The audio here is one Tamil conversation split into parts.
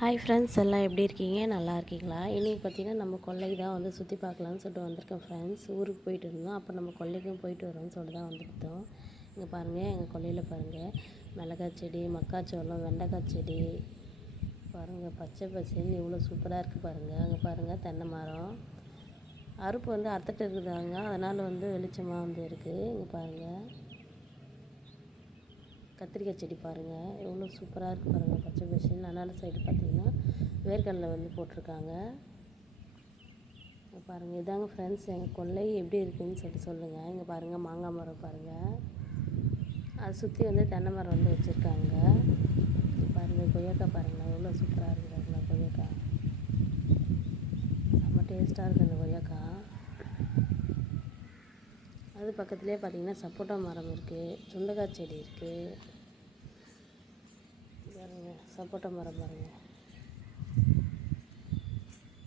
ஹாய் ஃப்ரெண்ட்ஸ் எல்லாம் எப்படி இருக்கீங்க? நல்லா இருக்கீங்களா? இன்றைக்கி பார்த்தீங்கன்னா நம்ம கொல்லைக்கு தான் வந்து சுற்றி பார்க்கலான்னு சொல்லிட்டு வந்திருக்கோம் ஃப்ரெண்ட்ஸ் ஊருக்கு போயிட்டு இருந்தோம். அப்போ நம்ம கொல்லைக்கும் போயிட்டு வரோம்னு சொல்லிட்டு தான் வந்துருந்தோம் இங்கே பாருங்கள் எங்கள் கொல்லையில் பாருங்கள் மிளகாய் செடி மக்காச்சோளம் வெண்டைக்காய் செடி. பாருங்கள் பச்சை பச்சைன்னு இவ்வளோ சூப்பராக இருக்குது பாருங்கள் அங்கே பாருங்கள் தென்னை மரம். அறுப்பு வந்து அறுத்துட்டு இருக்குதாங்க. அதனால் வந்து வெளிச்சமாக வந்து இருக்குது இங்கே பாருங்கள் கத்திரிக்காய் செடி பாருங்கள் எவ்வளோ சூப்பராக இருக்குது பாருங்கள் பச்சை பச்சைன்னு அனால சைடு பார்த்தீங்கன்னா வேர்க்கடலை வந்து போட்டிருக்காங்க. பாருங்கள் இதாங்க ஃப்ரெண்ட்ஸ் எங்கள் கொல்லை எப்படி இருக்குதுன்னு சொல்லிட்டு சொல்லுங்கள் இங்கே பாருங்கள் மாங்காய் மரம் பாருங்கள் அதை சுற்றி வந்து தென்னை மரம் வந்து வச்சுருக்காங்க. பாருங்கள் கொய்யாக்காய் பாருங்கள் எவ்வளோ சூப்பராக இருக்குது கொய்யாக்காய். செம்ம டேஸ்ட்டாக இருக்குது அந்த கொய்யாக்காய். அது பக்கத்துலேயே பார்த்தீங்கன்னா சப்போட்டா மரம் இருக்குது சுண்டக்காய் செடி இருக்குது பாருங்க சப்போட்டா மரம் பாருங்க.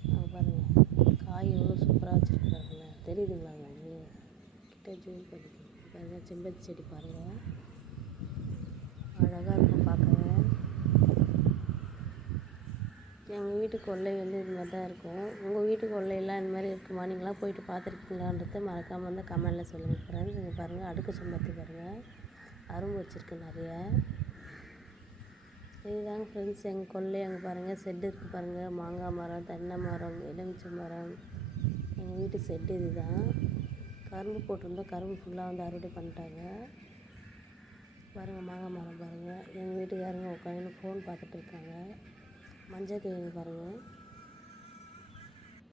பாருங்கள் பாருங்க காய் எவ்வளோ சூப்பராக வச்சுருக்கு தெரியுதுங்களா உங்களுக்கு? கிட்ட ஜூம் பண்ணிக்க பாருங்கள் செம்பருத்தி செடி பாருங்கள் எங்கள் வீட்டு கொல்லை வந்து இது மாதிரி தான் இருக்கும். உங்கள் வீட்டு கொல்லையெல்லாம் இந்த மாதிரி இருக்குமா? நீங்களாம் போயிட்டு பார்த்துருக்கீங்களான்றத மறக்காமல் வந்து கமெண்டில் சொல்லுங்கள் ஃப்ரெண்ட்ஸ் இங்கே பாருங்கள் அடுக்கு சம்பத்து பாருங்கள் அரும்பு வச்சுருக்கு நிறைய. இதுதாங்க ஃப்ரெண்ட்ஸ் எங்கள் கொல்லை அங்கே பாருங்கள் செட்டு இருக்குது பாருங்கள் மாங்காய் மரம் தென்னை மரம் எலுமிச்சை மரம். எங்கள் வீட்டு செட்டு இதுதான். கரும்பு போட்டிருந்தோம். கரும்பு ஃபுல்லாக வந்து அறுவடை பண்ணிட்டாங்க. பாருங்கள் மாங்காய் மரம் பாருங்கள் எங்கள் வீட்டுக்காரங்க உட்காந்து ஃபோன் பார்த்துட்டு இருக்காங்க. மஞ்சள் கிழங்கு பாருங்கள்